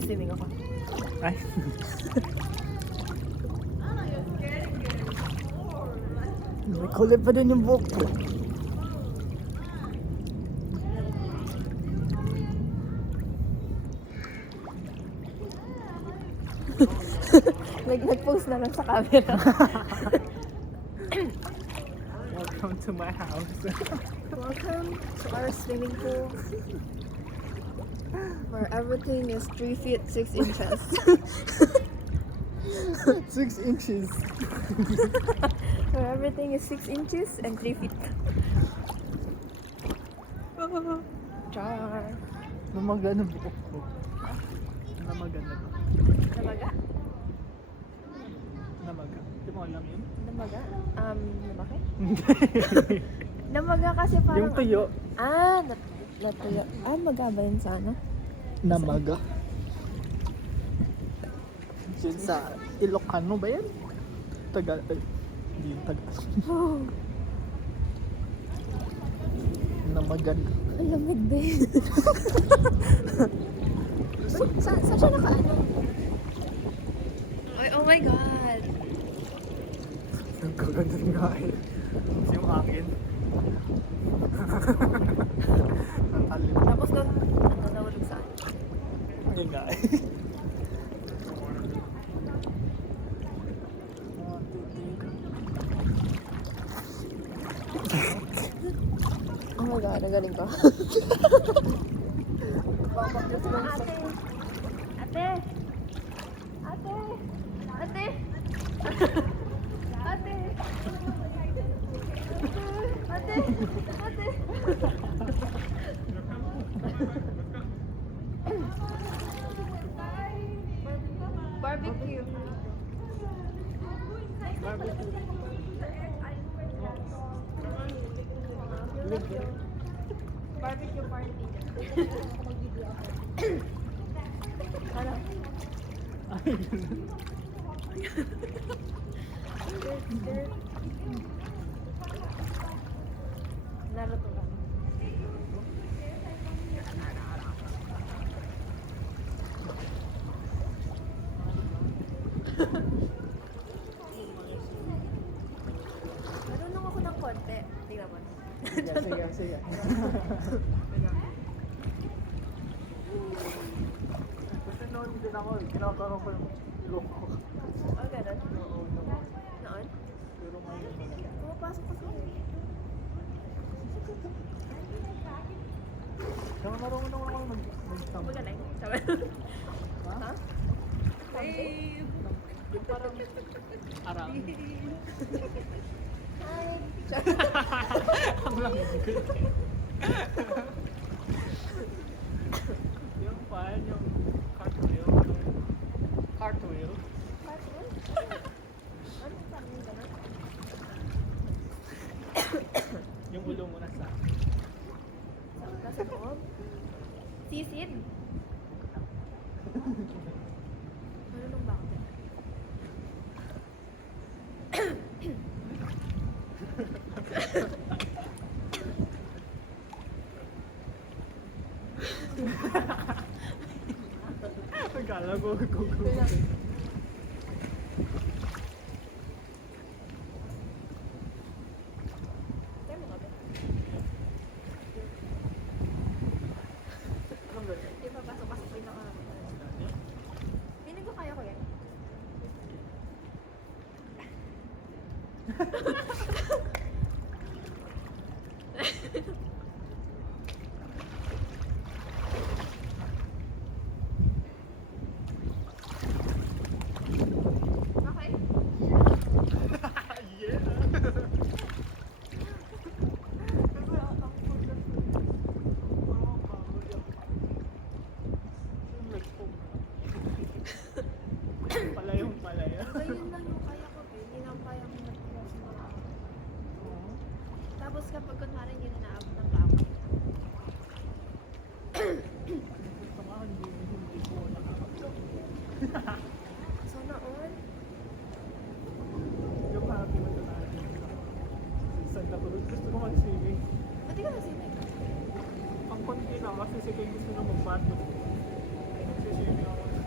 Nag-swimming ako. Ay. May kulay pa din yung buhok ko. Nag-post na lang sa camera. Welcome to my house. Welcome to our swimming pool. Where everything is 3 feet 6 inches. 6 inches. Where everything is 6 inches and 3 feet. Char. Namaga ng buhok ko. Namaga na ba? Namaga? Namaga. Di mo alam yun? Namaga? Namaki? Namaga kasi parang... Yung tuyo. Natuyo. Magaba yun sa ano? Namaga. Yun sa Ilocano ba yan? Hindi yung Tagalog. Namagan. Ang lamig din. Saan siya nakaano? Ay, oh my God. Nagkaganda rin nga eh. Yung akin. Natalim. Tapos doon, nahulog saan? Yun nga eh. Oh my God, nagaling ko. Ate! Ate! Ate! Ate! Ate! Ate! Barbecue. Barbecue party. Ano? Naruto ka. Marunong ako ng konti. Tingnan mo. Sige. Kasi noon din ako, kinakaroon ko yung ilong ko. Ganun? Oo, Noon? pero ngayon Pumapasok ko sa'yo. Kaya marunong ako mag-stamp. Magaling. Sabi. Ha? Babe! Yung parang arang. Hi! Ang langit ko. Yung pan, yung cartwheel. Cartwheel? Cartoon? Ano sa amin ganun? Yung ulo mo nasa. Nasa loob? Sisid? Marunong ba ako? Akala ko. Tayo mo ka ba? Anong ganyan? Di ba pasok kasi pinaka... Pinig ko kaya ko yan. Okay? Yeah! Kasi ang pagkat palaya. Iba yun lang yung kaya ko, eh. Hindi lang kaya ko mag-cross mga... Tapos kapag kunwari hindi na naabot ng pako. Gusto nga, hindi ko nakakapag. Sana all? Yung happy mo ito natin. Santa Cruz, gusto ko mag-swimming. Ba't di ka nasimay? Ang konti na kasi si Kay gusto na magbato. Nagsiswimming ako.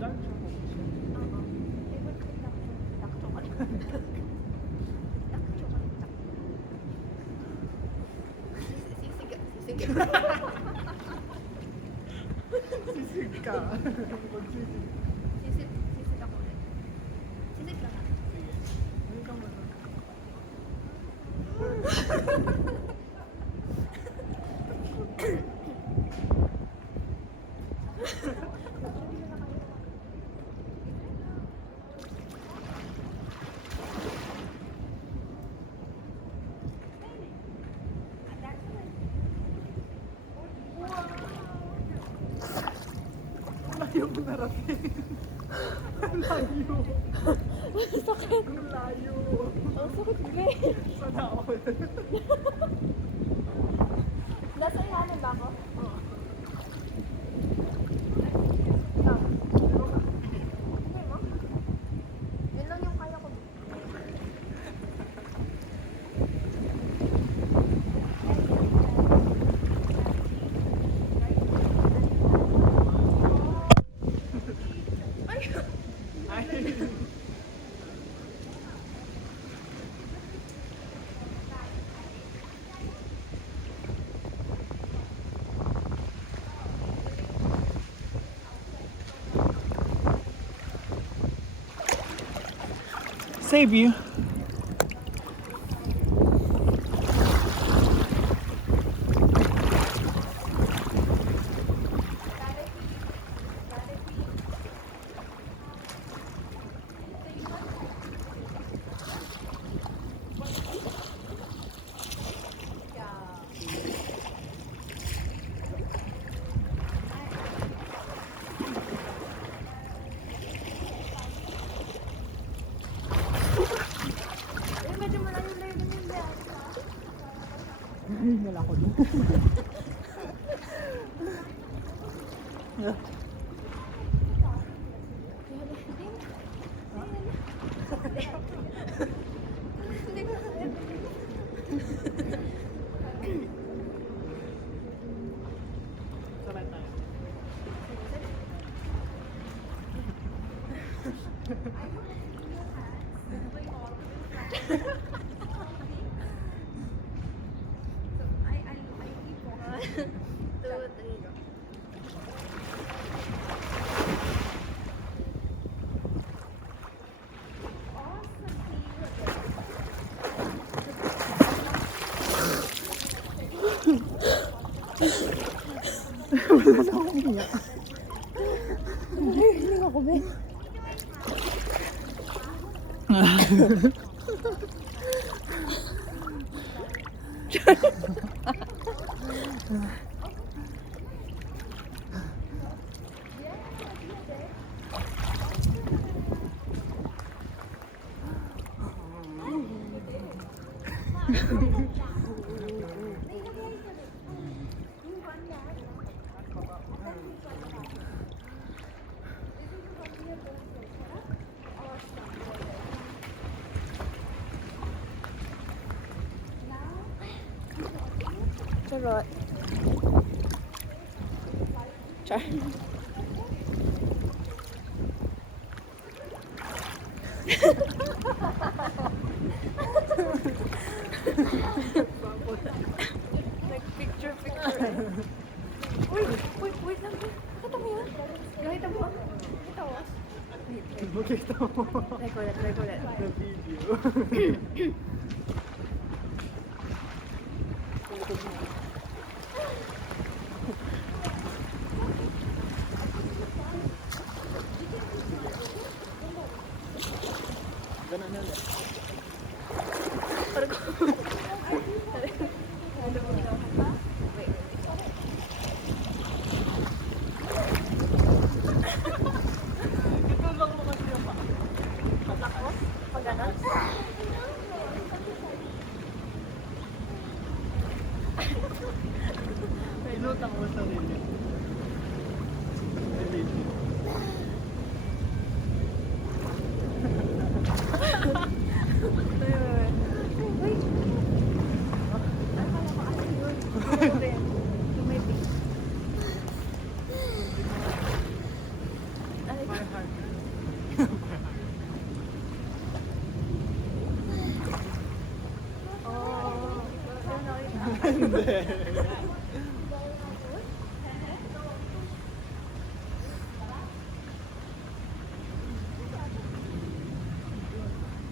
Dark chocolate siya. Sisig ka. Magsisig. Sisit ako ulit. Sisit lang ah. Sige. Ano ka muna? Layo mo narating. Ang layo. Sakit. Ang layo. Ang sakit, be. Sana all. Nasa ilalim ba ako? Oo. Ikaw. Hindi mo? Yun lang yung kaya ko. Ay. Save you. Medyo malayo na yun yung biyahe. Ay, wala ko doon. Hindi ko kaya. Sabay tayo. So, I keep on. 2, 3, go. Wala na akong iyak. Hindi ako, be. Charot. Char. Nag-picture. Uy, wait lang. Nakita mo yan? Nakita mo? Nakita mo? Makita mo. Record. The video. Ganun na lang. Itulong mo kasi yung pa. Ako? Pag ganon? Inutang mo sarili. Uy! Akala ko ano yun? Yung may pink. Ano yun? Oh, ano yun?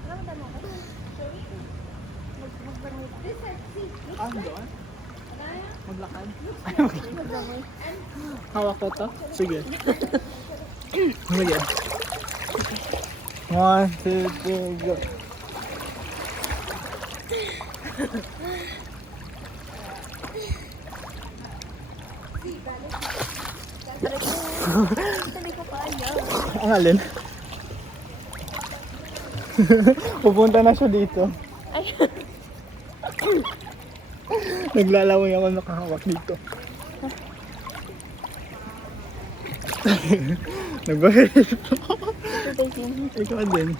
Alam mo ba mo? Magbanit. Ah, doon? Maglakad? Magbanit. Hawak ko to? Sige. Sige. 1, 2, 3, go. Sabi ko pa ayaw. Ang alin? Pupunta na siya dito. Ay, Naglalaway ako nakahawak dito. Nagbaril. Ikaw din.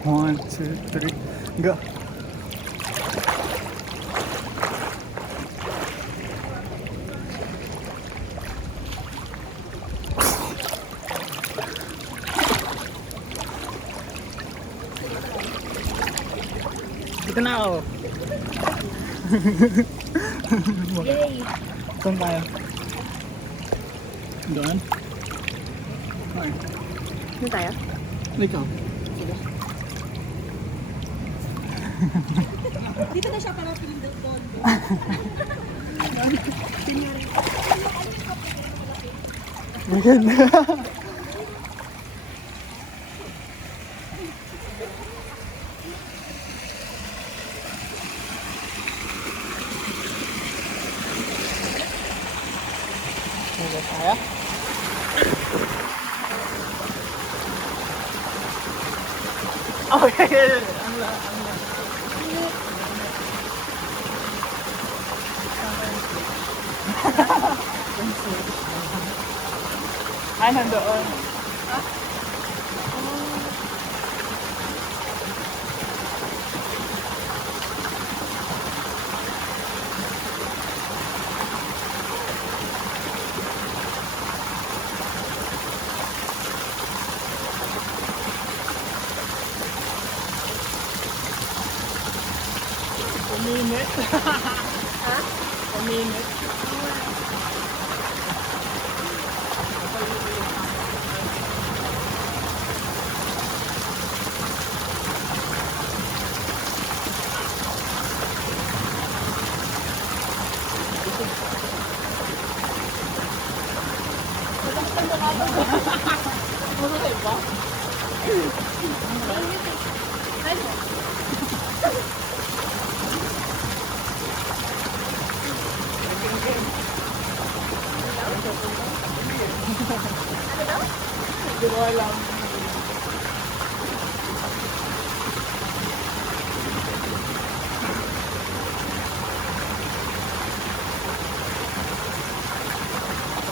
One, two, three, go. Dito na ako. yay! Saan tayo? Doon? Okay. Ano tayo? Ikaw. Dito na siya para piling doon. Maganda. Sige tayo. Okay. Ay, nandoon. Uminit. Ha? Uminit. Masakit ba? Hindi ko alam.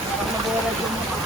Parang nag-oras yung mukha.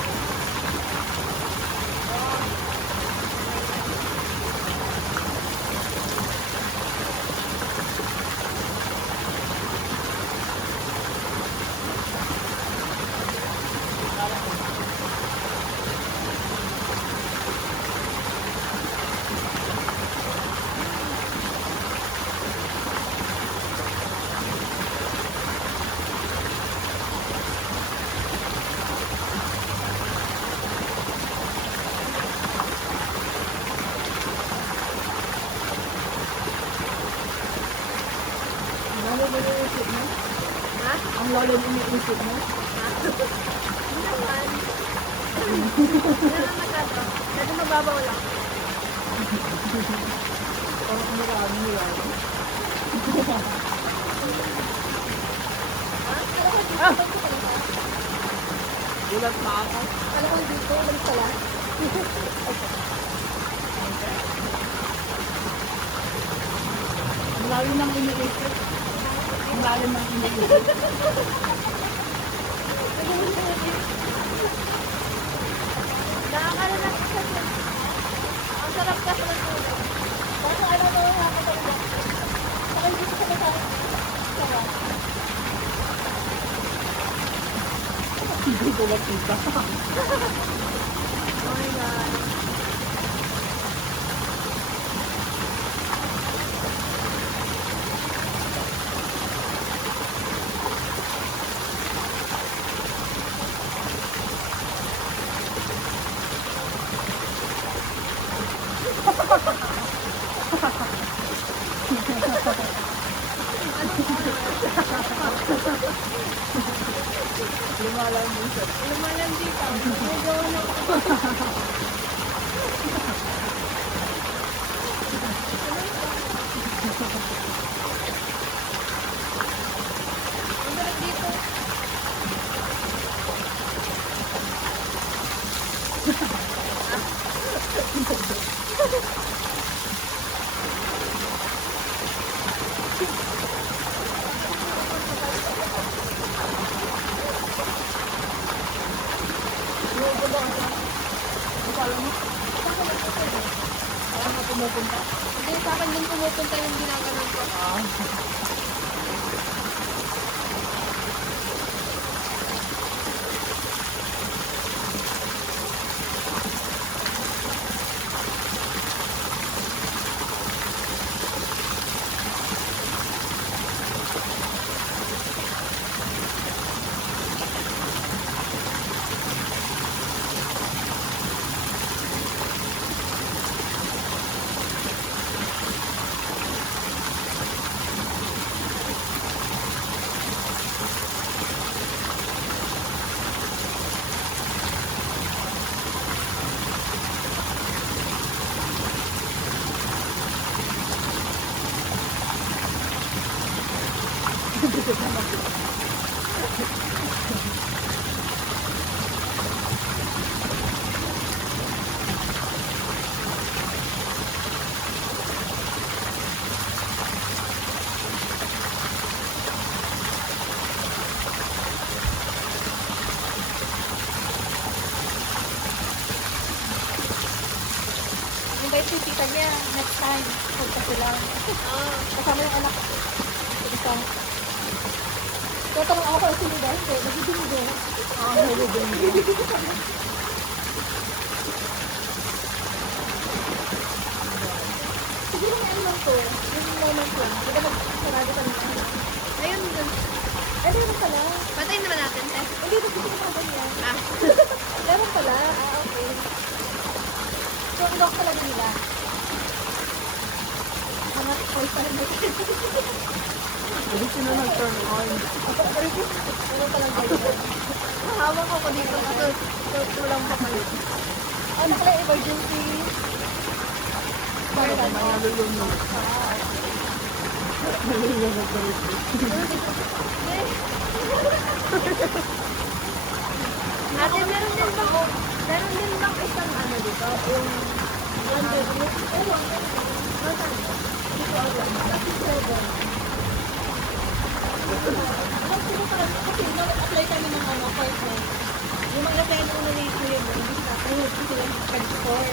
Lalo ba yung isip mo? Ha? Ang lalo yung iniisip mo? Hindi naman. Hindi naman masyado. Medyo mababaw lang. Parang marami nila. Ha? Pero kasi Gulat na ako. Alam ko dito, balik pala. Ang lalim ng iniisip. Ang lalim ng iniisip. Nakakalanak kasi. Ang sarap kasi ng tulog. Bakit alam mo yung nakakalanak? Saka hindi ko sa sarap. Hindi ko makita. Oh my God. Lumalang din siya. Lumalan dito. Medyo ano. Ang sarap dito. Saan ka pumupunta? Hindi, sa akin din pumupunta yung ginaganon ko. Invite si tita niya next time. Punta sila. Kasama yung anak ko. Isa. Tatanong ako kung sino ba? Hindi. Nagiging din. Huli din. Siguro may ano lang to. Yung moment lang. Di ba nag-sarado ka na? Ayun dun. Ay, meron pala. Patayin naman natin, eh. Hindi, nagiging ko mga ganyan. Meron pala. Okay. So, i-lock talaga nila. Mga toys pala na. Hindi sila nag-turn on. Meron palang ganyan. Hawak ako dito. Tulang pa pala. Ano pala, emergency? Ano naman nalulunod. Nalulunod na rin. Ate, meron din bang isang ano dito? Yung kasi nag-apply kami ng ano, apartment. Yung mga kaya nung una ni Kuya mo, hindi sila pag-score.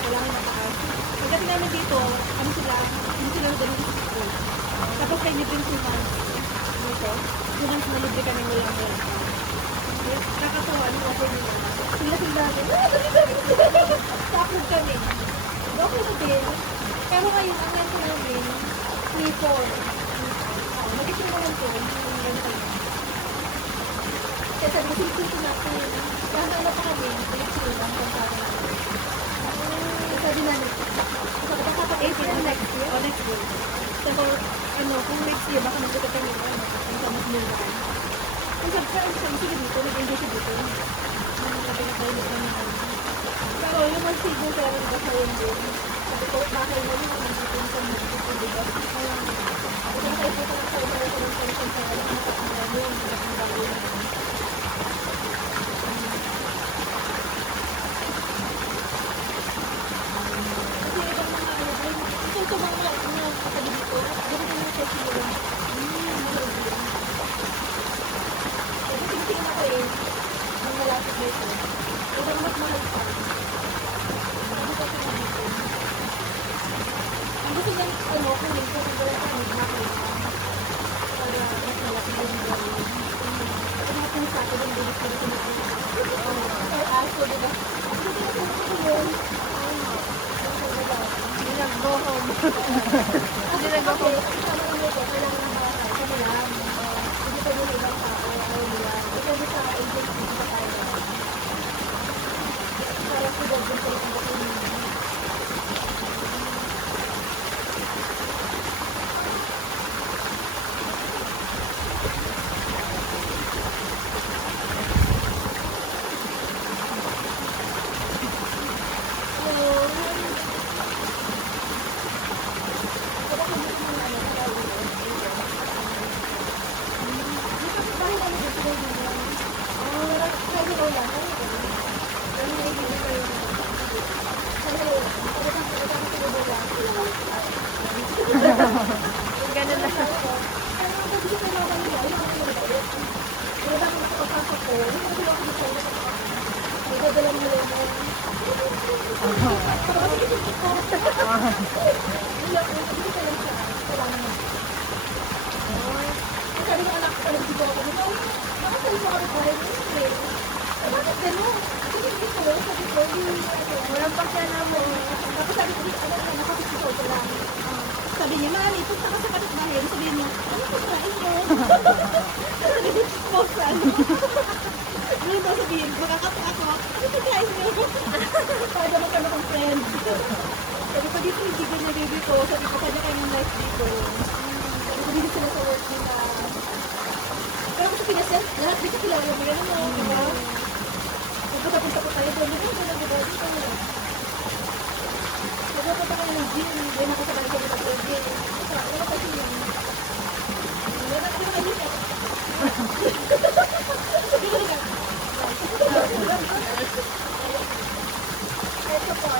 Wala kang nataas. Pagdating namin dito, hindi sila ganun sa school. Tapos kay ni Principal dito, students na libre kami walang wala. Nakakatawa nung offer nila. Sila Sakot kami. Okay na din. Pero ngayon, ang ganito namin, 3-4. Mag-isip naman po, yung ganito. Kaya sabi ko, silipin ko natin. Kahit ano pa kami, silipin lang kung saan namin. Sabi namin, April next year? O, next year. So, ano, kung next year, baka magkita kami na, kung saan mas mula. Kung sabi sige dito, nag-enjoy siya dito. Sabi na tayo dito naman. Pero yung mag-sigo, pero diba sa yun din. Sabi ko, bakit mo yung nandito yung sa mga dito, diba? Kung kayo po sa iba ko ng pension sa alam na yung mga yung bago na. malapit dito. Sobrang mas mahal pa. Sabi ko sa dito. Ang gusto niyang, kung dito, kung wala ka, mag-nakay ka. Para mas malapit yung gawin. Kung natin sa akin, yung bilis ko dito na or aso, diba? Ang gusto na kung yun. Hindi nag-go home. Hindi na ba kasi kasama ng ito, kailangan ng bahay, kami lang. Hindi pa yung ibang tao, ayaw nila. Kasi sa agency sa tayo. Para sa gawin ko yung bakunin. Ganun na. Walang pakialam mo. Tapos sabi ko, nakapit ko lang. Sabi niya, Mami, punta ka sa kapitbahay. Sabi niya, ano po kain mo? Sabi niya, buksan. Ano daw sabihin, makakapak ako. Ano po kain mo? Para naman kami kong friend. Sabi ko, dito yung bigyan niya baby ko. Sabi ko, kanya kayo ng life dito. Sabi ko, dito sila sa work nila. Pero kung sa Pinas yan, lahat dito kilala mo. Ganun mo, diba? Nagpatapunta ko tayo doon. Diba? Nagpapunta kayo ng gym. Doon ako sa balik ko mag-gym. Ano kasi yun? Wala ka naman kayo siya. Ito po.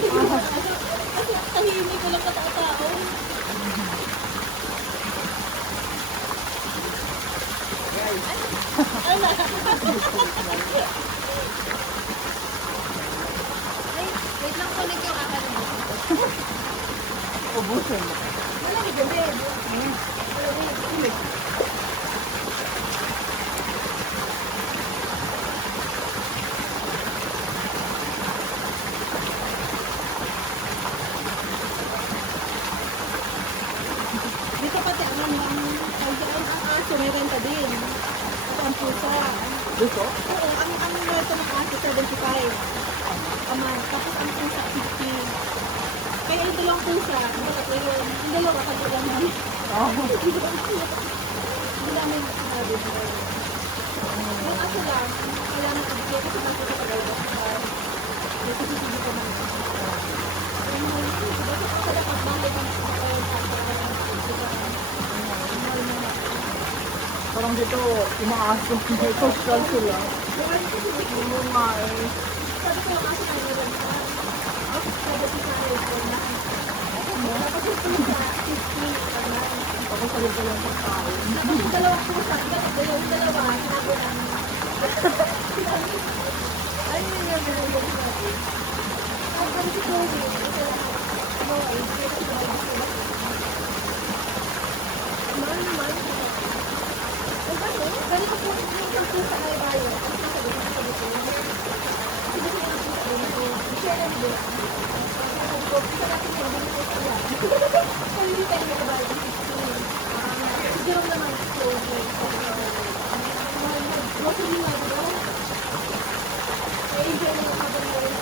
Kasi tahimik ko lang katao-tao. Ay, wait lang, kunin yung akala mo. Ubusin mo. Malamig yung bed. Malamig. Dito pati ang aso may renta din. Ito ang pusa. Dito? Oo, ang renta ng aso 75. Aman. Tapos ang pusa 50. Kaya yung dalawang pusa, yung dalawa kagalan namin. Hindi namin sinabi. Yung aso lang, kailangan ibigay kasi nasa sa kagalan. May sisisigi ko naman. Yung mga ito, bakit ako dapat bahay ng Parang dito, umaaso. May social sila. Yung mga eh. sabi ko yung aso na yun. Sabi ko sa akin, tapos yung pusa, 50. Tapos sabi ko lang sa tao. Tapos yung dalawang pusa, yung dalawa, sinabi lang. Ay, yun yung natin. Tapos kami si Chloe, ito lang. Ano, ay, ito lang. Mahal naman. Ay, bakit? Ganito po, yung pusa ay bayo. Ano sabi ko? Sabi ko. Sabi ko yung pusa ay share lang din. Sabi ko, pusa natin yung ganito pusa lang. Kaya hindi tayo nakabayo. Siguro naman Chloe. Mostly nga, diba? I-enjoy na yung habang ngayon.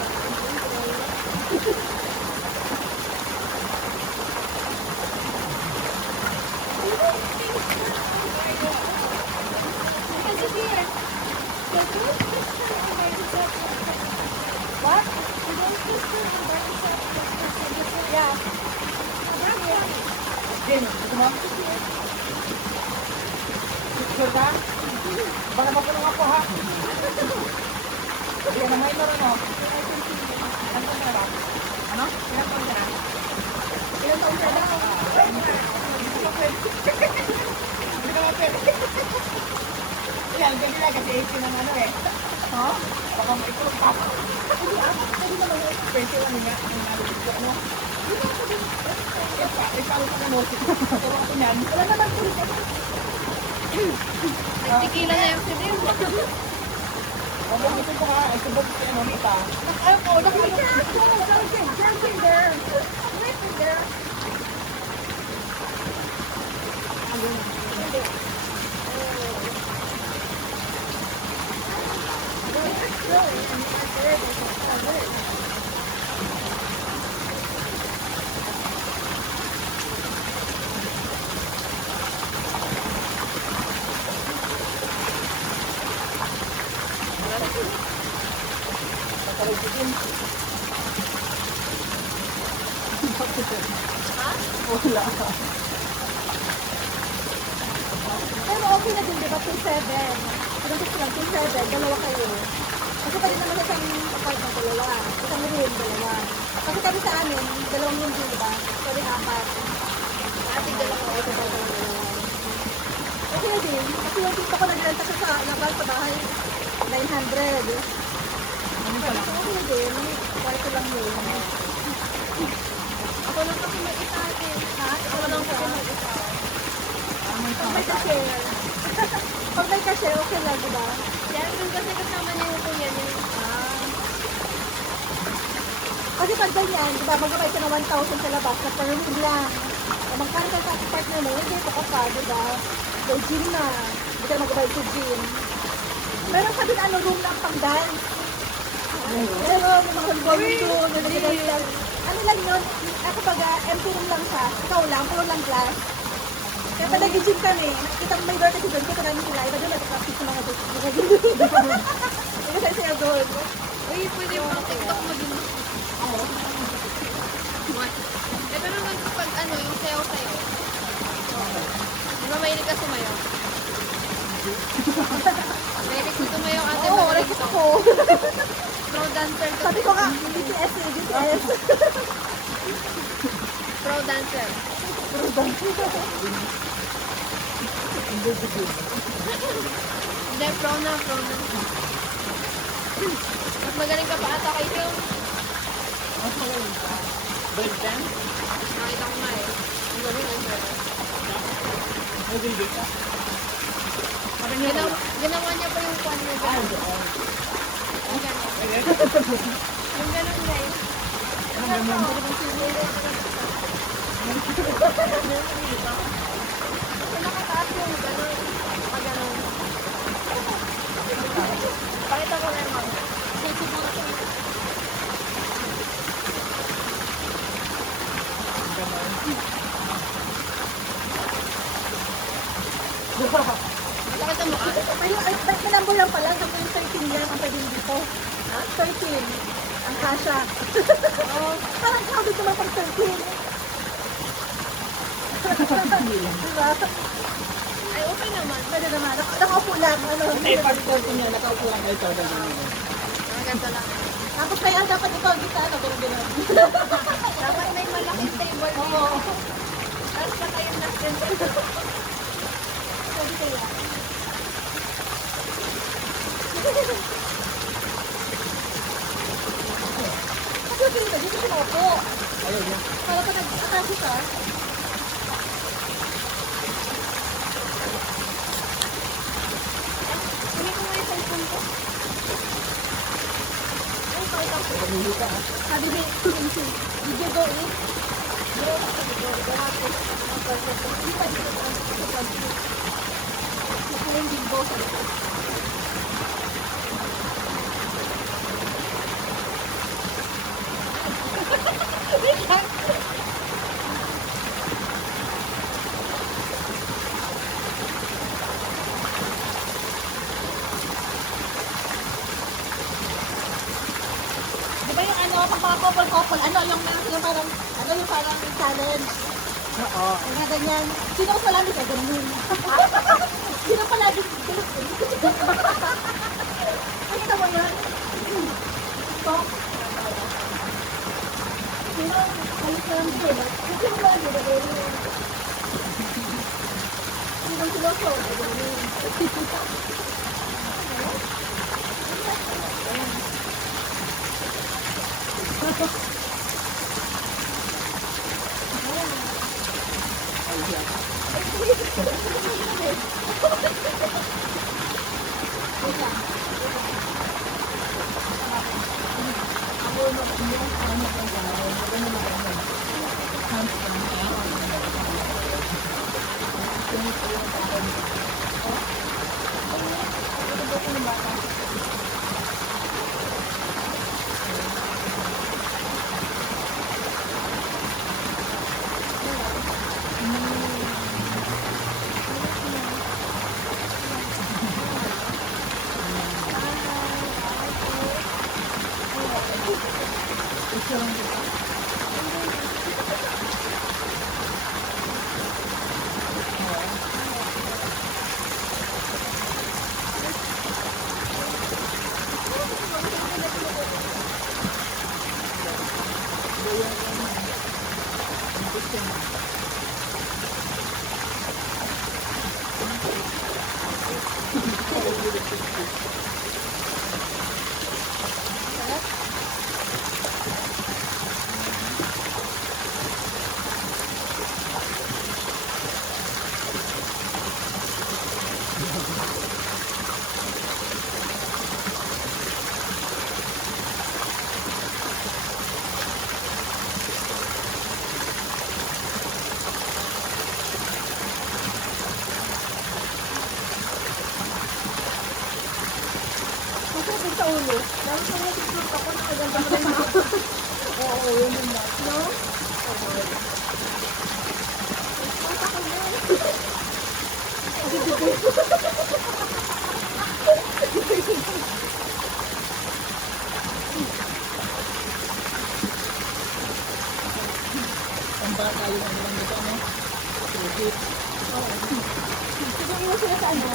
What? Yeah. Jim, gusto mo? Sure ka? Baka mapunong ako ha? Yan ang minor ano? Ano taon ka na? Ano? Ilan taon ka na? Ilan taon ka na? Hindi ka mapit. Yan, ganyan lang kasi 18 ang ano eh. Ha? Baka maikot pa. Pwede naman yun. 21 nga. Ang nalulog ko ano? Ikaw ka na mo. Pero ako yan. Wala naman po rin. Nagtikila na yung film. Ang bukitin ko ka. Ay, subok si ano nita. There. There. Wala. Pero okay na din, di ba? 2-7. Pinapit ko lang, 2-7. Dalawa kayo. Kasi pwede naman sa isang apartment, dalawa. Isang room, dalawa. Kasi kami sa amin, dalawang room din, di ba? Pwede 4. Ating dalawa. Oo, ito dalawa. Okay na din. Kasi yung tito ko nagrenta siya sa labas sa bahay, 900. Ano pala? Okay na din. Kwarto lang yun. Ako lang kasi mag-isa ate. Ha? Ako lang kasi mag-isa. Pag may cashier. Pag may cashier, okay lang, di ba? Kaya dun kasi kasama niya yung kuya niya. Kasi pag ganyan, di ba, magkabay ka ng 1,000 sa labas, na per room lang. O magkano ka sa partner mo, hindi, ito ka pa, di ba? So, gym na. Hindi ka na magkabay sa gym. Meron pa din ano, room lang pang dance. Pero, may mga room doon, nagdadance lang. Ano lang yun, ako baga, empty room lang siya. Ikaw lang, puro lang glass. Kaya pag nag-gym kami, nakikita mo may door kasi doon, kita namin sila. Iba doon, nag-practice sa mga doon. Hindi kasi sa'yo doon. Uy, pwede mo ang TikTok mo dun. Oo. What? Eh, pero pag ano, yung sayaw-sayaw. Di ba mahilig ka sumayaw? Mahilig ka sumayaw ate Oo, mo. nakikita ko. Pro dancer ka. Sabi ko nga, BTS eh, BTS. Pro dancer. Hindi, pro na, pro na. Mas magaling ka pa ata kay Phil. Mas magaling ka. Break dance? Nakita ko nga eh. Ang galing ang sir. May baby ka? Sabi niya, Ginawa niya pa yung kwan niya. ah, doon. Yung gano'n. Ayun. Yung gano'n guys. Anong ganun? Kung nakataas yung gano'n. Gano'n. Pakita ko na naman. Pakita mo ka. May number lang pala, sabi yung 13 yan ang pwede dito. Ha? 13. Ang kasha. Oo. Parang crowded naman pag 13. Diba? Ay, okay naman. Pwede naman. Nakaupo lang. Ano, Ay, pag ko niya, nakaupo lang kayo sa ganun. Maganda lang. Tapos kaya dapat ikaw kita, ano, gano'n. Dapat may malaking table dito. Oo. Tapos na kayo natin. Pwede kaya. Kasi yung pinito, dito sumupo. Ayun niya. Para pag nag-atake ka, Hindi ko nga yung cellphone ko. ay, pakita ko. Pumili ka. Sabi ni Quincy, did you go eat? No, hindi pa dito sa pag-eat. Nakaling bimbo sa likod. Di ba yung ano, pag mga couple-couple, ano yung meron silang parang, ano yung parang challenge. Oo. Ang nga ganyan. Sino ko pala ka ganun? Sino pala ganun? Nakita mo yun? So, sino halos na lang sila? Sino pala ganun? Sino sila ko? Masakit sa ulo. Lalo sa mga tiktok ako, nakaganda ko na ako. Oo, yun yung ba? No? Oo. Ang bata yung ano lang nito, ano? Sulit. Oo. Siguro mo sila sa ano?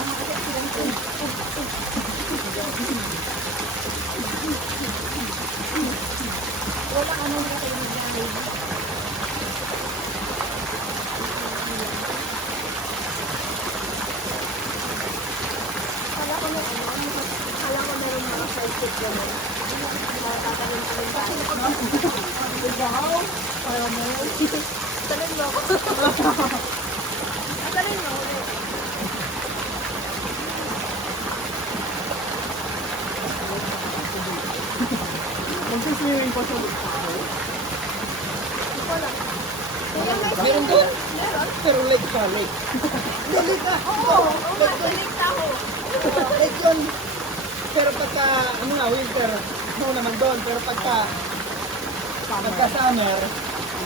Walang ano na kayo nag-live. Kala ko na rin mga sidekick gano'n. Tatagal ko rin tayo. Wow! Para mo. Talin mo ako. Talin mo ulit. Magsiswimming pa sa Wala. Meron ka? Pero lake ka, lake. Oo, late ako. Lake yun. Pero pagka, ano nga, winter, no naman doon. Pero pagka summer,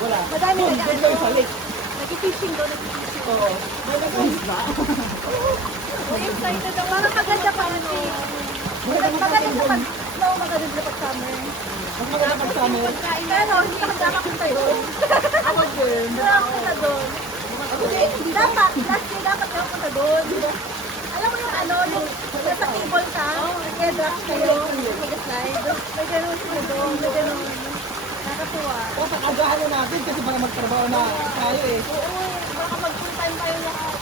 wala. Madami Doon, nag-ano. doon kayo sa lake. Nag-fishing doon, nag-fishing. Oo. Doon nag-isla. Excited ako. Parang maganda pa ano. Maganda sa pag snow, maganda pag summer. Mas maganda pag summer. Pero hindi ako nakapunta yun. Ako din. Hindi ako punta doon. Dapat, last year dapat ako punta doon. Alam mo yung ano, yung nasa cable ka, kaya drop kayo, mag-slide. May ganun sila doon, may ganun. Nakakatuwa. O, sa kagahan na natin kasi baka magtrabaho na tayo eh. Oo, baka mag-full time tayo lahat.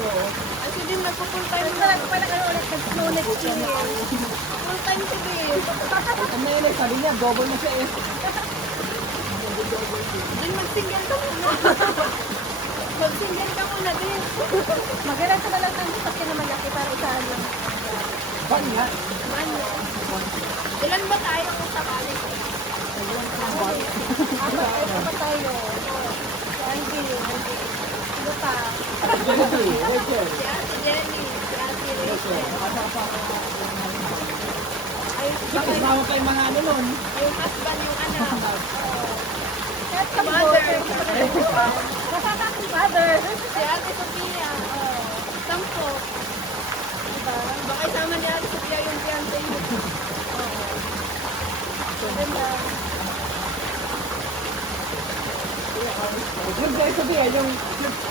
Oo. Kasi din mag-full time na lang pala kayo ulit nag-snow next year. Full time si Bill. Ang nanay, sabi niya, double na siya eh. Din mag-single ka muna. Mag-single ka muna din. Mag-ilan ka na lang ng sasakyan na malaki para isahan lang. Ban nga. Ano? Ilan ba tayo kung sakali? Ito ba tayo? Thank you. Ano pa? Jenny, Rachel. Si Ate Jenny. Si Ate Rachel. Ay, Bakit tawag kayo mga ano nun? yung husband yung anak. At sa mother. Mother. Si Ate Sophia. Sampo. Diba? Baka isama ni Ate Sophia yung fiancé niya. Ganda. Yung sabihin, yung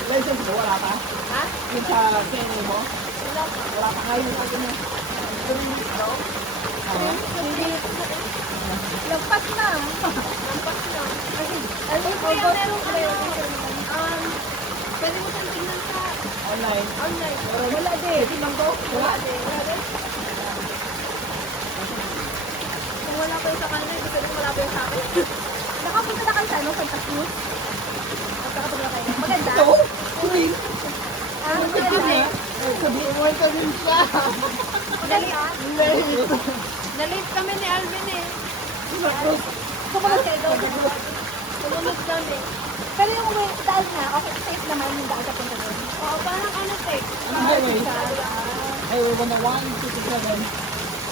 license mo, wala pa? Ha? Yung sa CNA mo? Wala pa. Wala pa kayo sa akin. Hindi. Lagpas na. Lagpas na. Kasi, alam ko yung meron ano, pwede mo siyang tingnan sa Online. online. Pero wala din. Tingnan ko. Wala. Wala din. Kung wala pa yung sa kanila, ibig sabihin wala pa yung sa akin. Nakapunta na kayo sa ano, Santa Cruz? Nakapunta na kayo. Maganda? Ito? Uy. Ah, maganda. Sabihin mo ito din siya. Maganda? Na-late kami ni Alvin eh. Sumunod kayo doon. Sumunod kami. Pero yung way, daan na, okay, safe naman yung daan kapunta doon. Oo, parang ano eh. Anong highway? Highway 101, 227.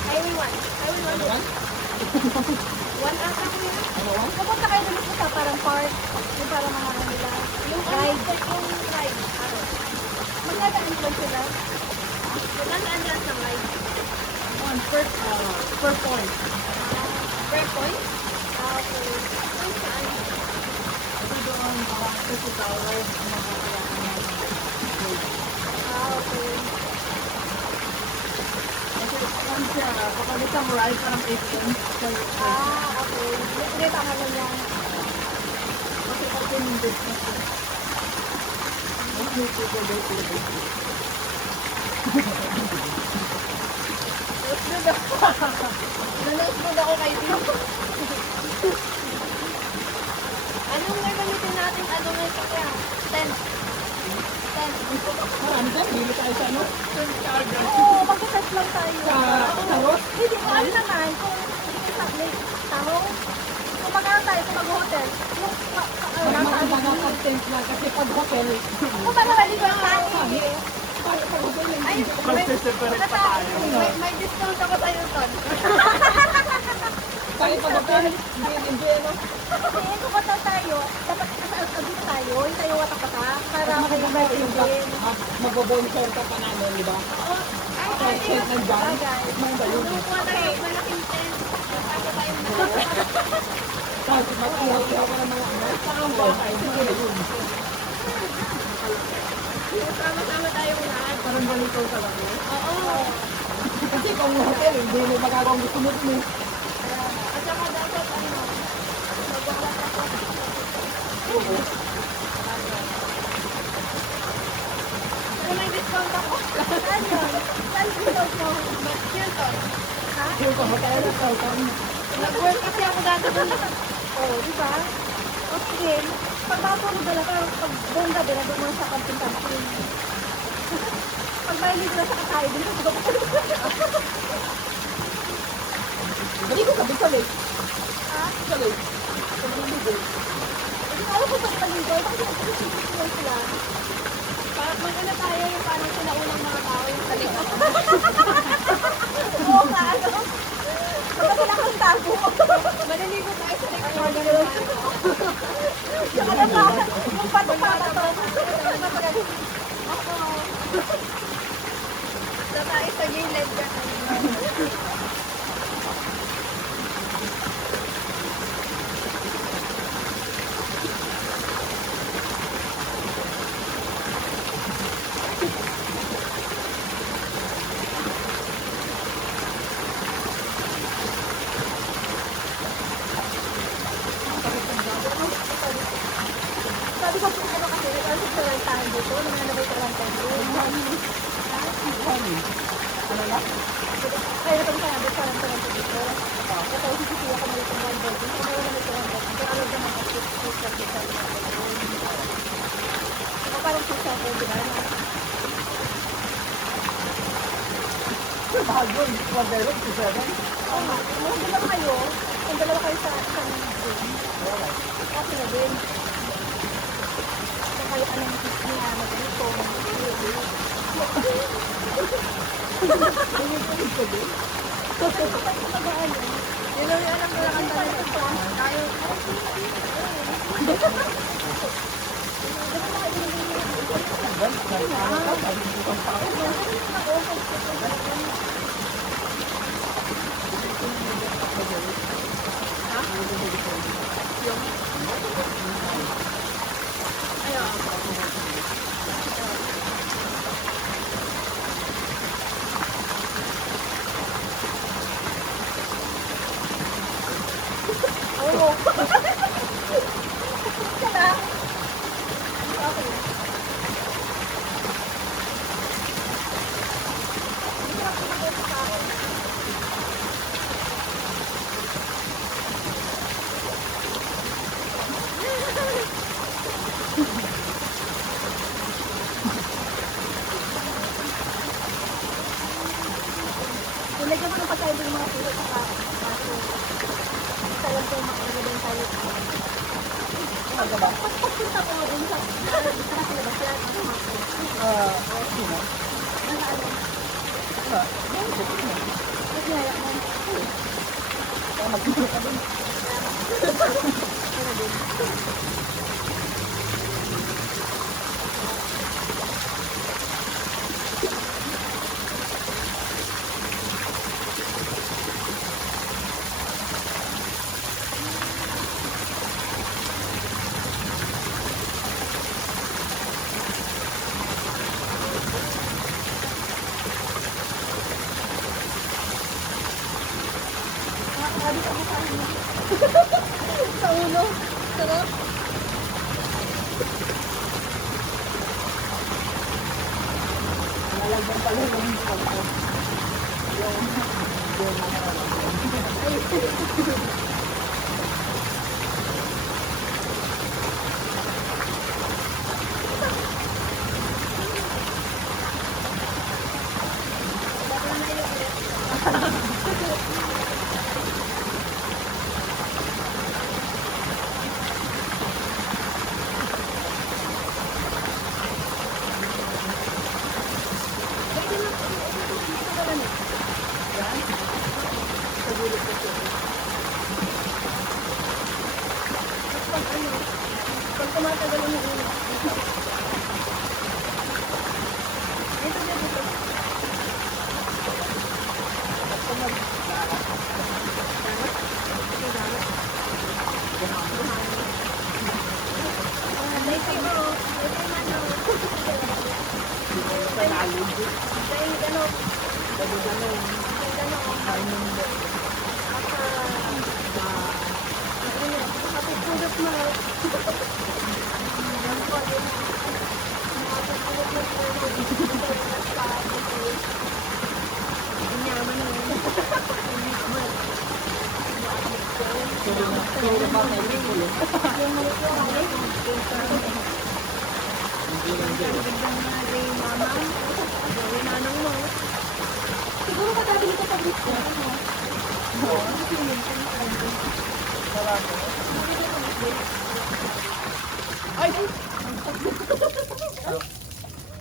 Highway 1. Highway 1. 1 ata ko yun. Ano 1? Pupunta kayo doon sa parang park, yung parang mga ano nila. Yung Ride. yung ride. Ano? Magdadaan doon sila. Nandaan lang sa ride. One per point. Per point? Okay. Point saan? Ito doon, sa tower, Okay. kasi once siya, kapag isang ride, parang 8 points. Okay. Hindi, tama lang yan. Kasi 15 minutes na siya. Nanood ako. Nanood ako kay Dio. Anong gagamitin natin? Ano nga siya? 10. 10. Marami dyan, bili tayo sa ano? Oo, mag-test lang tayo. Sa Ross? Hindi ko alam naman kung hindi sa lake tao. Kung mag-aral tayo sa mag-hotel, yung nasa Mag-tent lang kasi pag hotel, kung mag-aral yung tani. pag hotel, Ay, may discount ako sa'yo, Ton. pag hotel, hindi, ano? Kasi kung hotel tayo, dapat dito tayo, yung tayo watak-wata, para makikibay yung din. Mag-bonfire ka pa namin, di ba? Ay, Kahit tent nandyan, Bagay. manda yun. Kuha tayo ng malaking tent. Para tayong dalawa. Tapos mag-ihaw-ihaw ka ng mga ano, parang bakay, hindi na yun. Sama-sama tayong lahat. Parang ganito talaga. Oo. Kasi kung hotel, hindi mo magagawang gusto mo dun eh. At saka dapat ano, magwawala ako. Pero may discount ako. Saan yun? Saan resort mo? But Hilton. Ha? Yung hotel na Hilton. Nag-work kasi ako dati doon. Oo, di ba? O sige, pag makatulog na lang, pag buong gabi, nandun mo sa camping. Pag may libre sa kakain, din sa Hindi ko sabi sa lake. Ha? Sa lake. Sa mga ligo. Hindi ko alam kung saan paligoy, bakit nagsisigil sila? Parang mag-ano tayo yung parang sinaunang mga tao yung sa likod. Oo nga, ano? Pagka wala kang tago. Maliligo tayo sa likod. Yung ano pa, yung pato-pato. Ako. Sa tayo sa gilid ka. Sabi ko, ano kasi, ano sa tayo dito, nung nanabay ka lang tayo. Ano na? Ay, natawag ka natin, parang parang dito. Natawag si Sisiya ka maliit ng one building. Kung meron naman yung one building, kaya alam naman ang social o parang social ko, di ba? Mahal yun. 107. Oo nga, kung dalawa kayo, kung dalawa kayo sa isang room, okay na din. Kung kayo anong niya, mag-dito, Yun lang yung alam ko lang ang tanong. Tayo. Maganda. Pagpunta ko dun sa labas, wala nang hapon. Sino? Nasa ano? Wala. Sino? Nagyaya mo. Kaya magtutulog ka din. Ano din? Nakakabit ako sa ano. Sa ulo. Sarap. Nalagyan pala yung pagko. Yung Baka na yung ulit. Pag tumatagal ang ulo. Dito na dito. Ito mo. Ito yung ano. Ito yung ano. Siguro kadabili ko pag gusto. Ay!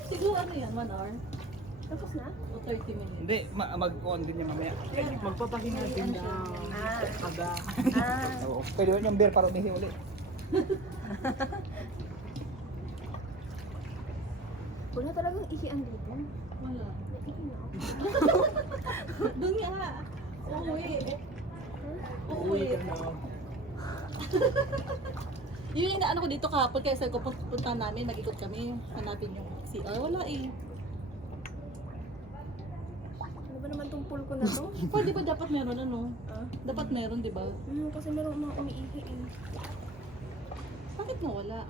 Siguro ano yan, 1 hour? Tapos na? O 30 minutes? Hindi, mag-on din niya mamaya. Magpapahinga din daw. Kada. Oo. Pwede yun yung beer para umihi ulit. Wala talagang ihian dito. Wala. Ihi na ako. Doon nga. Uuwi. Uwi ka na. Yun yung inaano ko dito kahapon, kaya sabi ko punta namin, mag-ikot kami, hanapin yung CR. Wala eh. Ano ba naman tong pool ko na to? Pwede ba dapat meron ano? Ah? Dapat meron, di ba? Kasi meron mga umiihi eh. Bakit nawala?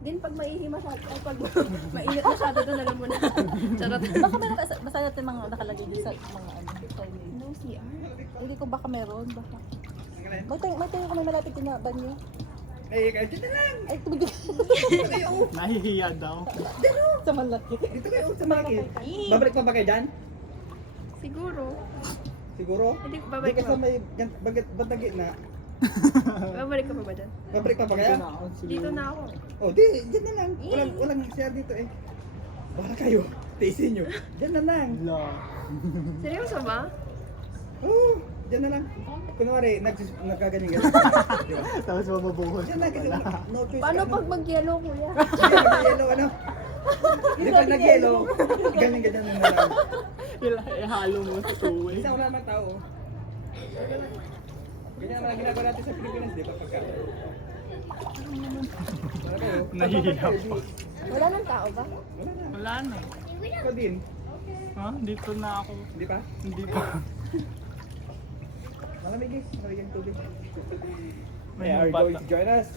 Din pag maihi masyado, ay pag mainit masyado doon, alam mo na. Charot. Baka meron, basta natin mga nakalagay din sa mga ano, toilet. No CR? Hindi ko baka meron, baka. May tayo kami malapit din na banyo. Eh, kahit dito lang. Ay, tubig. Nahihiya daw. Sa malaki. Dito kayo sa bakit. Babalik pa ba kayo dyan? Siguro. Siguro? Hindi, Di babalik ka pa. sa may ba't na? Babalik ka pa ba dyan? Babalik pa ba kaya? Dito na ako. Oh, di, dyan na lang. Walang share dito eh. Baka kayo. Tiisin nyo. Dyan na lang. La. Seryoso ba? Oh, dyan na lang. Kunwari, nagkaganyan ka. Diba? Tapos mababuhos Dyan na kasi no choice. Paano ka, pag mag-yellow, kuya? Yellow ano? Hindi pag nag-yellow, ganyan ganyan na lang. Ihalo mo sa tuwi. Isa wala namang tao. Ganyan naman ang ginagawa natin sa Pilipinas, di ba? Pagka. Wala kayo. Nahihiya Kayo, pa. Wala nang tao ba? Wala na. Wala na. Ikaw din. Ha? Dito na ako. Hindi pa? Hindi pa. Malamig eh. Malamig ang tubig. May Are you bata. going to join us?